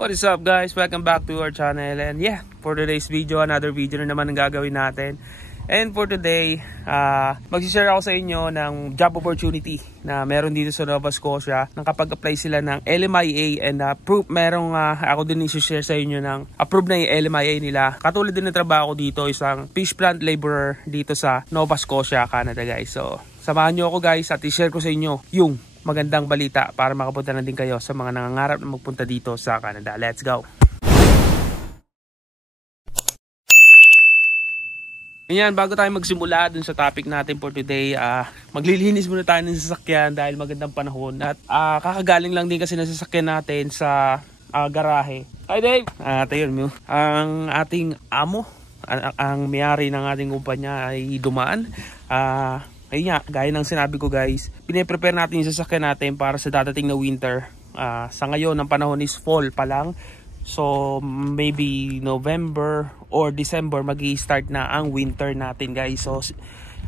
What is up guys? Welcome back to our channel. And yeah, for today's video, another video na naman ang gagawin natin. And for today, mag-share ako sa inyo ng job opportunity na meron dito sa Nova Scotia nang kapag apply sila ng LMIA and merong ako din i-share sa inyo ng approved na yung LMIA nila. Katulad din ng trabaho ko dito, isang fish plant laborer dito sa Nova Scotia, Canada guys. So, samahan nyo ako guys at i-share ko sa inyo yung magandang balita para makapunta na din kayo sa mga nangangarap na magpunta dito sa Canada. Let's go! Ganyan, bago tayo magsimula dun sa topic natin for today, maglilinis muna tayo ng sasakyan dahil magandang panahon. At kakagaling lang din kasi ng sasakyan natin sa garahe. Hi Dave! Ayun, ang ating amo, ang may-ari ng ating kumpanya ay dumaan. Ayun nga, gaya ng sinabi ko guys, pine-prepare natin yung sasakyan natin para sa dadating na winter. Sa ngayon, ang panahon is fall pa lang. So, maybe November or December mag-i-start na ang winter natin guys. So,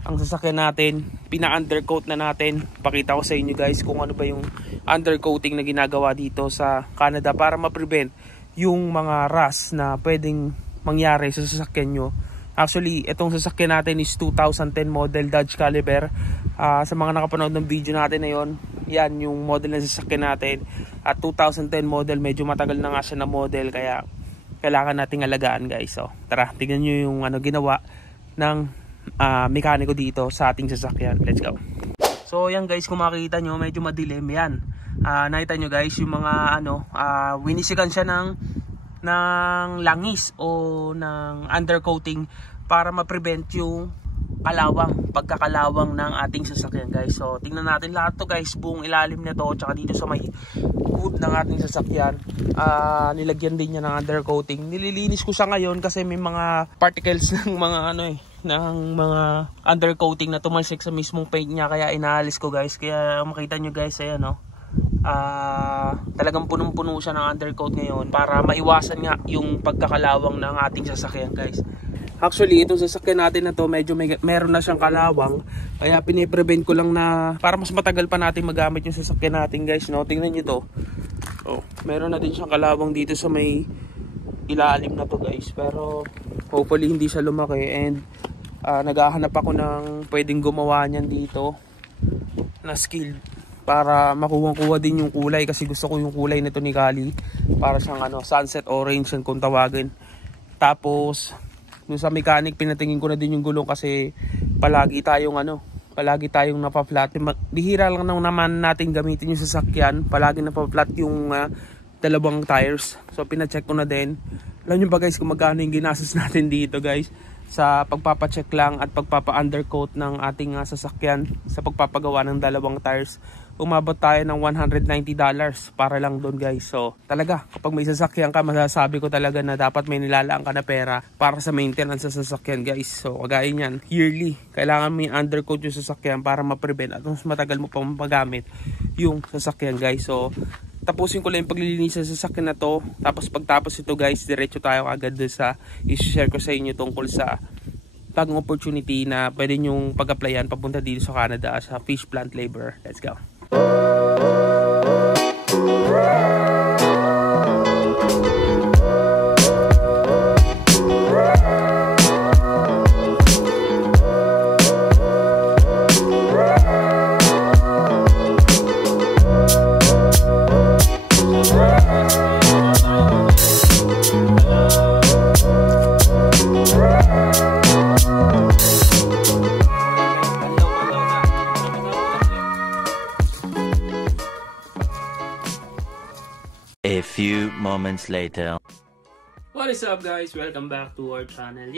ang sasakyan natin, pina-undercoat na natin. Pakita ko sa inyo guys kung ano ba yung undercoating na ginagawa dito sa Canada para ma-prevent yung mga rust na pwedeng mangyari sa sasakyan nyo. Actually, itong sasakyan natin is 2010 model Dodge Caliber. Sa mga nakapanood ng video natin na yon, yan yung model ng sasakyan natin. At 2010 model, medyo matagal na nga siya na model, kaya kailangan nating alagaan guys. So, tara, tignan nyo yung ginawa ng mekaniko dito sa ating sasakyan. Let's go. So, yan guys, kung makikita nyo, medyo madilim yan. Nakita nyo guys, yung mga winisikan siya ng langis o ng undercoating para ma-prevent yung pagkakalawang ng ating sasakyan guys. So tingnan natin lahat to guys, buong ilalim nito tsaka dito sa may hood ng ating sasakyan, nilagyan din niya ng undercoating. Nililinis ko siya ngayon kasi may mga particles ng mga ng mga undercoating na tumalsik sa mismong paint niya, kaya inaalis ko guys. Kaya makita nyo guys, ayan talagang punong-puno siya ng undercoat ngayon para maiwasan nga yung pagkakalawang ng ating sasakyan guys. Actually, itong sasakyan natin na to medyo meron na siyang kalawang, kaya piniprevent ko lang na para mas matagal pa natin magamit yung sasakyan natin guys, no? Tingnan nyo to. Meron na din siyang kalawang dito sa may ilalim na to guys, pero hopefully hindi siya lumaki. And naghahanap ako ng pwedeng gumawa niyan dito na skilled para makuha din yung kulay, kasi gusto ko yung kulay nito ni Kali para siyang sunset orange kung tawagin. Tapos dun sa mechanic, pinatingin ko na din yung gulong kasi palagi tayong napa-flat. Bihira lang naman natin gamitin yung sasakyan, palagi napa-flat yung dalawang tires. So pina-check ko na din. Alam nyo ba guys kung magkano yung ginastos natin dito guys sa pagpapacheck lang at pagpapa-undercoat ng ating sasakyan sa pagpapagawa ng dalawang tires? Umabot tayo ng $190 para lang doon guys. So talaga, kapag may sasakyan ka, masasabi ko talaga na dapat may nilalaan ka na pera para sa maintenance sa sasakyan guys. So kagaya niyan, yearly kailangan may undercoat yung sasakyan para ma-prevent at mas matagal mo pang magamit yung sasakyan guys. So tapusin ko lang yung paglilinis sa sasakyan na to. Tapos pagtapos ito guys, diretso tayo agad sa i-share ko sa inyo tungkol sa bagong opportunity na pwede nyong pag-applyan papunta dito sa Canada sa fish plant labor. Let's go. A few moments later. What is up guys? Welcome back to our channel.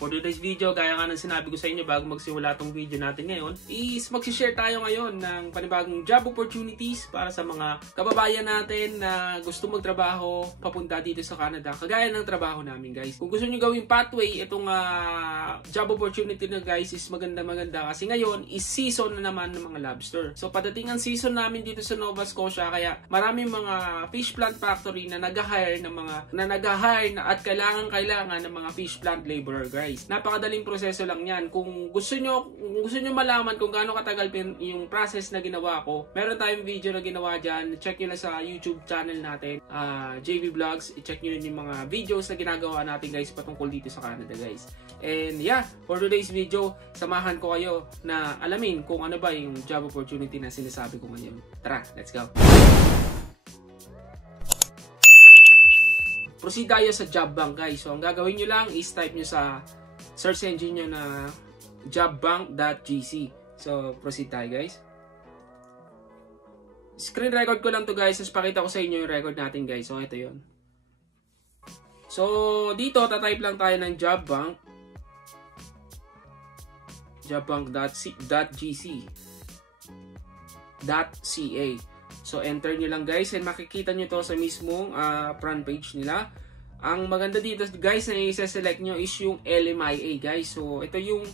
For today's video, kaya nga nang sinabi ko sa inyo bago magsimula tong video natin ngayon, is mag-share tayo ngayon ng panibagong job opportunities para sa mga kababayan natin na gusto magtrabaho papunta dito sa Canada. Kagaya ng trabaho namin guys. Kung gusto nyo gawing pathway, itong job opportunity na guys is maganda kasi ngayon is season na naman ng mga lobster. So padating ang season namin dito sa Nova Scotia, kaya maraming mga fish plant factory na nag-hire at kailangan ng mga fish plant laborer guys. guys. Napakadaling proseso lang yan. Kung gusto nyo malaman kung gaano katagal yung process na ginawa ko, meron tayong video na ginawa dyan. Check nyo na sa YouTube channel natin, JV Vlogs. I-check nyo yung mga videos na ginagawa natin guys patungkol dito sa Canada guys. And yeah, for today's video, samahan ko kayo na alamin kung ano ba yung job opportunity na sinasabi ko ngayon. Tara, let's go! Proceed tayo sa job bank guys. So ang gagawin nyo lang is type nyo sa search engine nyo na jobbank.gc. So proceed tayo guys. Screen record ko lang to guys. Tapos pakita ko sa inyo yung record natin guys. So ito yun. So dito tatype lang tayo ng jobbank. Jobbank.gc .ca. So enter nyo lang guys and makikita nyo to sa mismong front page nila. Ang maganda dito guys na i-select nyo is yung LMIA guys. So ito yung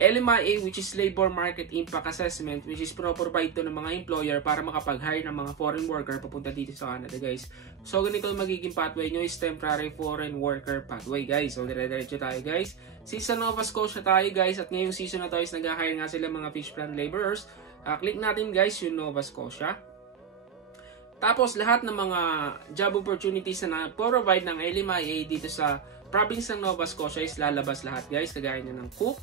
LMIA which is Labor Market Impact Assessment, which is pro-provide to ng mga employer para makapag-hire ng mga foreign worker papunta dito sa Canada guys. So ganito yung magiging pathway nyo is Temporary Foreign Worker Pathway guys. So dire-diretso tayo guys. Sa Nova Scotia tayo guys at ngayong season na to is nag-hire nga sila mga fish plant laborers. Click natin guys yung Nova Scotia. Tapos lahat ng mga job opportunities na provide ng LMIA dito sa province ng Nova Scotia is lalabas lahat guys. Kagaya na ng cook,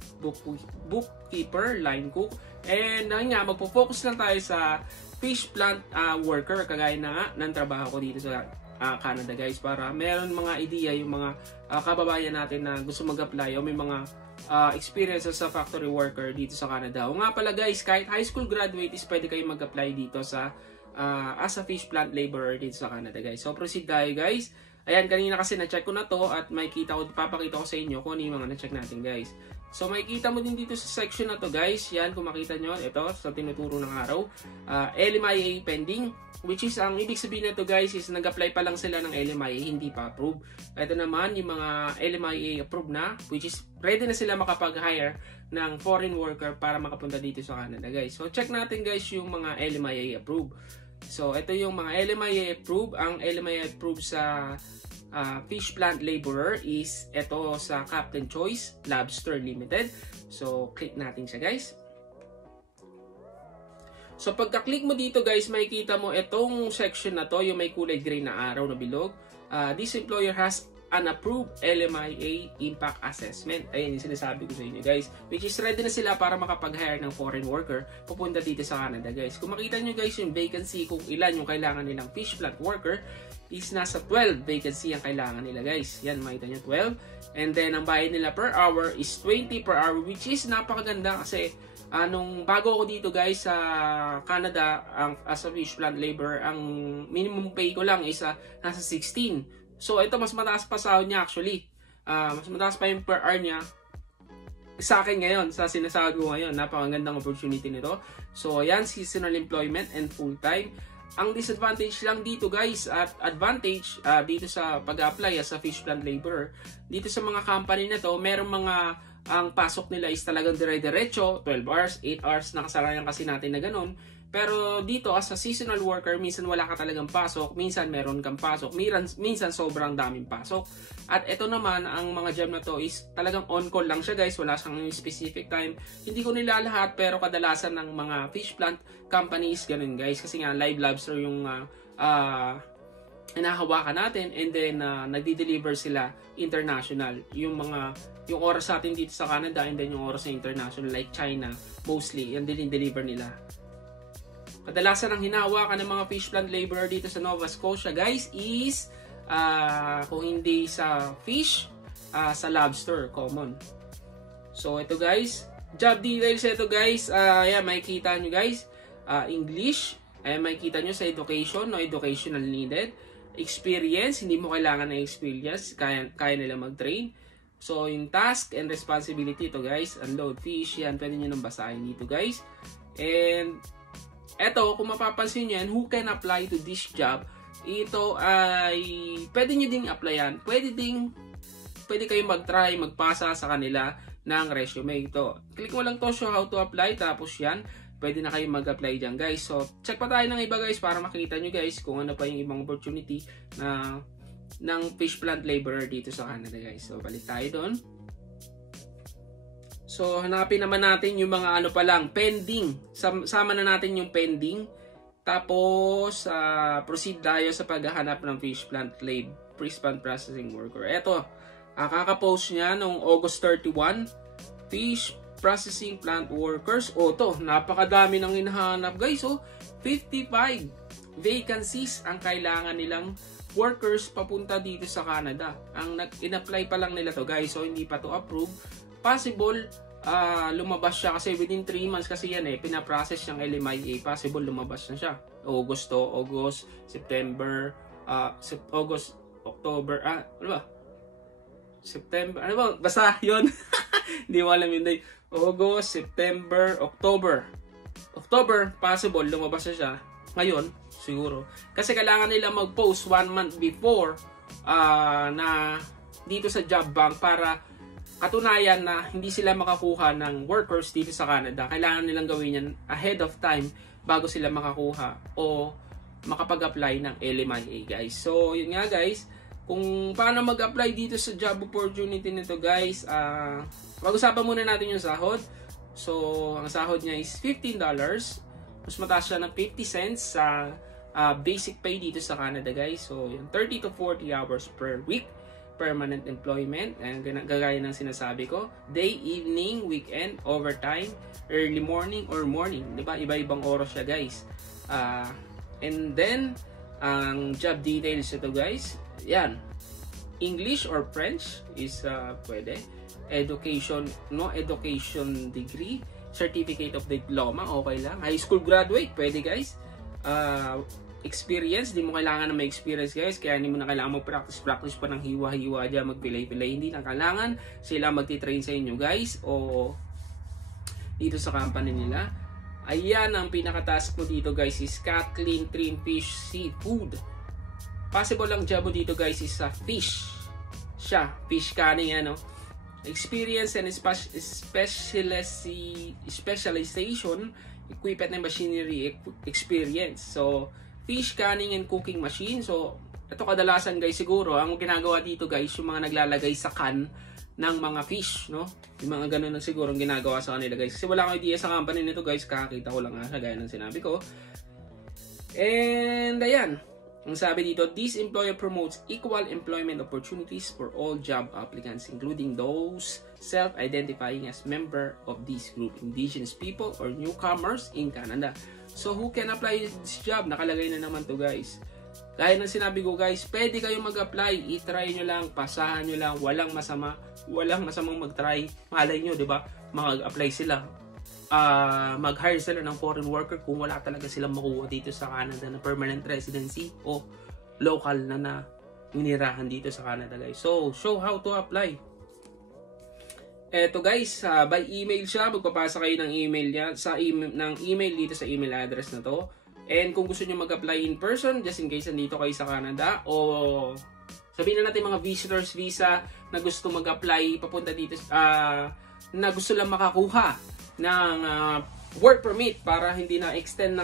bookkeeper, line cook. And nga, magpo-focus lang tayo sa fish plant worker. Kagaya na nga ng trabaho ko dito sa Canada guys. Para meron mga idea yung mga kababayan natin na gusto mag-apply o may mga experiences sa factory worker dito sa Canada. O nga pala guys, kahit high school graduate is pwede kayo mag-apply dito sa as a fish plant laborer dito sa Canada guys. So proceed tayo guys. Ayan, kanina kasi na-check ko na to at papakita ko sa inyo kung ano yung mga na-check natin guys. So makikita mo din dito sa section na to guys. Yan, kung makita nyo, ito sa tinuturo ng araw, LMIA pending, which is ang ibig sabihin nito guys is nag-apply pa lang sila ng LMIA, hindi pa approve. Ito naman yung mga LMIA approved na, which is ready na sila makapag-hire ng foreign worker para makapunta dito sa Canada guys. So check natin guys yung mga LMIA approved. So ito yung mga LMIA approved. Ang LMIA approved sa fish plant laborer is ito sa Captain Choice Lobster Limited. So click natin siya guys. So pagka-click mo dito guys, makikita mo itong section na to, yung may kulay gray na araw na bilog. This employer has an approved LMIA impact assessment. Ayun yung sinasabi ko sa inyo guys, which is ready na sila para makapag-hire ng foreign worker pupunta dito sa Canada guys. Kung makita nyo guys yung vacancy, kung ilan yung kailangan nilang fish plant worker, is nasa 12 vacancy ang kailangan nila guys. Yan, makita nyo 12. And then ang bayad nila per hour is 20 per hour, which is napakaganda kasi nung bago ako dito guys sa Canada as a fish plant labor, ang minimum pay ko lang is nasa 16. So ito mas mataas pa sahod niya actually. Mas mataas pa yung per hour niya sa akin ngayon, sa sinasahod ko ngayon. Napakagandang opportunity nito. So ayan, seasonal employment and full time. Ang disadvantage lang dito guys at advantage dito sa pag-apply as a fish plant laborer, dito sa mga company na to, merong mga ang pasok nila is talagang dire-diretso, 12 hours, 8 hours, nakasarayan kasi natin na ganun. Pero dito as a seasonal worker, minsan wala ka talagang pasok, minsan meron kang pasok, minsan sobrang daming pasok. At ito naman, ang mga job na to is talagang on-call lang siya guys, wala siyang specific time. Hindi ko nila lahat pero kadalasan ng mga fish plant companies ganun guys, kasi nga live lobster yung inahawakan natin, and then nagdi-deliver sila international. Yung oras natin dito sa Canada and then yung oras sa international like China, mostly yan din deliver nila. Kadalasan ang hinahawakan ng mga fish plant laborer dito sa Nova Scotia guys is kung hindi sa fish, sa lobster, common. So ito guys, job details ito guys, yeah, makikita nyo guys, English, makikita nyo sa education, no educational needed. Experience, hindi mo kailangan ng experience, kaya nila mag-train. So yung task and responsibility ito guys, unload fish, yan, pwede nyo nang basahin dito guys. And eto, kung mapapansin nyo yan, who can apply to this job? Ito ay pwede nyo ding applyan. Pwede kayong mag-try, magpasa sa kanila ng resume. Ito, click mo lang to, show how to apply. Tapos yan, pwede na kayong mag-apply dyan guys. So, check pa tayo ng iba guys para makita nyo guys kung ano pa yung ibang opportunity ng fish plant laborer dito sa Canada guys. So, balik tayo doon. So hanapin naman natin yung mga ano pa lang, pending. Sama na natin yung pending. Tapos proceed tayo sa paghahanap ng fish plant processing worker. Eto, kaka-post niya noong August 31, fish processing plant workers. O to, napakadami nang hinahanap guys. So 55 vacancies ang kailangan nilang workers papunta dito sa Canada. Ang in-apply pa lang nila to guys, so hindi pa to approve. Possible lumabas siya kasi within 3 months kasi yan pinaprocess yung LMIA. Possible lumabas na siya. August, September, August, October, ano ba? September, ano ba? Basta yun. Hindi mo alam yun. August, September, October. October, possible lumabas na siya. Ngayon, siguro. Kasi kailangan nila mag-post 1 month before na dito sa job bank para katunayan na hindi sila makakuha ng workers dito sa Canada. Kailangan nilang gawin yan ahead of time bago sila makakuha o makapag-apply ng LMIA guys. So, yun nga guys. Kung paano mag-apply dito sa job opportunity nito guys, pag-usapan muna natin yung sahod. So, ang sahod niya is $15. Mas mataas siya ng 50 cents sa basic pay dito sa Canada guys. So, yung 30 to 40 hours per week. Permanent employment. And gagaya ng sinasabi ko. Day, evening, weekend, overtime, early morning or morning. Diba? Iba-ibang oras siya guys. And then, ang job details ito guys. Yan. English or French is pwede. Education, no education degree, certificate of diploma, okay lang. High school graduate, pwede guys. Experience, di mo kailangan na may experience guys, kaya hindi mo na kailangan mag-practice pa ng hiwa-hiwa dyan, magpilay-pilay. Hindi na kailangan sila magti-train sa inyo guys o dito sa company nila. Ayan, ang pinaka-task mo dito guys is cut, clean, trim, fish, seafood. Possible lang job mo dito guys is fish. Fish canning ano. Experience and specialization, equipment and machinery experience. So, fish canning and cooking machine. So, ito kadalasan guys siguro, ang ginagawa dito guys, yung mga naglalagay sa can ng mga fish, no? Yung mga ganun lang siguro ang ginagawa sa kanila guys. Kasi wala akong idea sa company nito guys, kakakita ko lang nga, gaya ng sinabi ko. And, ayan. Ang sabi dito, this employer promotes equal employment opportunities for all job applicants, including those self-identifying as member of this group, indigenous people or newcomers in Canada. So, who can apply this job? Nakalagay na naman to guys. Gaya ng sinabi ko guys, pwede kayong mag-apply. I-try nyo lang, pasahan nyo lang. Walang masama. Walang masamang mag-try. Malay nyo, di ba? Mag-apply sila. Mag-hire sila ng foreign worker kung wala talaga silang makuha dito sa Canada na permanent residency o local na ninirahan dito sa Canada guys. So, show how to apply. Eto guys, by email siya. Magpapasa kayo ng email niya ng email dito sa email address na to. And kung gusto niyo mag-apply in person, just in case nandito kayo sa Canada o sabihin na natin mga visitors visa na gusto mag-apply papunta dito na gusto lang makakuha ng work permit para hindi na extend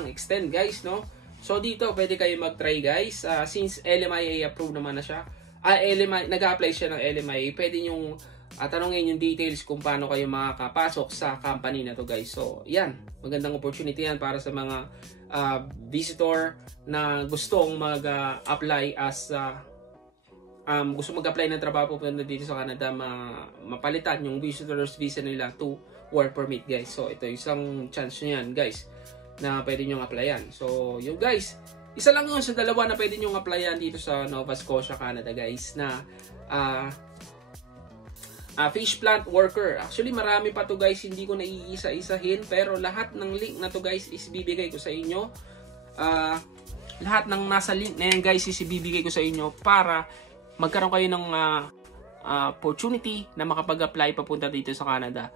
guys, no? So dito pwede kayo mag-try guys, since LMIA approved naman na siya. Nag-a-apply siya ng LMIA, pwede nyong tanongin yung details kung paano kayo makakapasok sa company na to guys. So yan, magandang opportunity yan para sa mga visitor na gustong mag-apply as gusto mag-apply ng trabaho pupunta dito sa Canada, mapalitan yung visitors visa nila to work permit guys. So ito isang chance nyo yan guys na pwede nyo applyan. So yun guys, isa lang yun sa dalawa na pwede nyo applyan dito sa Nova Scotia, Canada guys, na fish plant worker. Actually marami pa to guys, hindi ko na iisa-isahin, pero lahat ng link na to guys is bibigay ko sa inyo. Lahat ng nasa link na yan guys is ibibigay ko sa inyo para magkaroon kayo ng opportunity na makapag-apply papunta dito sa Canada.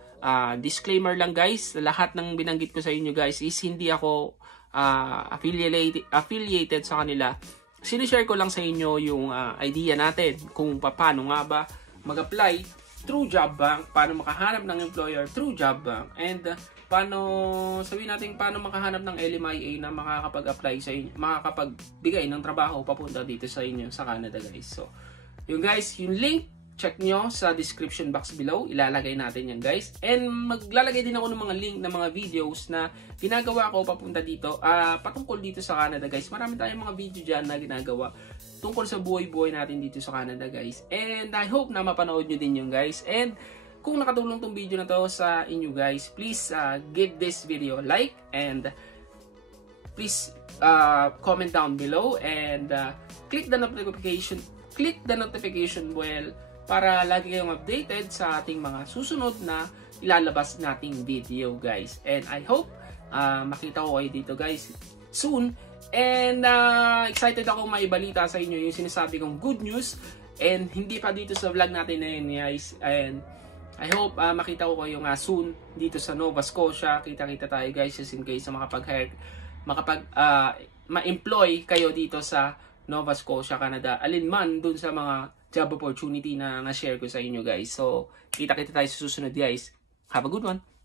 Disclaimer lang guys, lahat ng binanggit ko sa inyo guys is hindi ako affiliated sa kanila. Sinishare ko lang sa inyo yung idea natin kung paano nga ba mag-apply through job bank, paano makahanap ng employer through job bank, and paano makahanap ng LMIA na makakapag-apply sa inyo, makakapagbigay ng trabaho papunta dito sa inyo sa Canada guys. So, yung guys, yung link check nyo sa description box below. Ilalagay natin yan guys. And maglalagay din ako ng mga link ng mga videos na ginagawa ko papunta dito. Patungkol dito sa Canada guys. Marami tayong mga video dyan na ginagawa tungkol sa buhay-buhay natin dito sa Canada guys. And I hope na mapanood nyo din yun guys. And kung nakatulong tong video na to sa inyo guys, please give this video a like. And please comment down below. And click the notification bell para lagi kayong updated sa ating mga susunod na ilalabas nating video guys. And I hope makita ko kayo dito guys soon. And excited ako maibalita sa inyo yung sinasabi kong good news. And hindi pa dito sa vlog natin na yun guys. And I hope makita ko kayo nga soon dito sa Nova Scotia. Kita-kita tayo guys just in case na ma-employ kayo dito sa Nova Scotia, Canada. Alinman dun sa mga job opportunity na na-share ko sa inyo guys. So, kita-kita tayo sa susunod guys. Have a good one!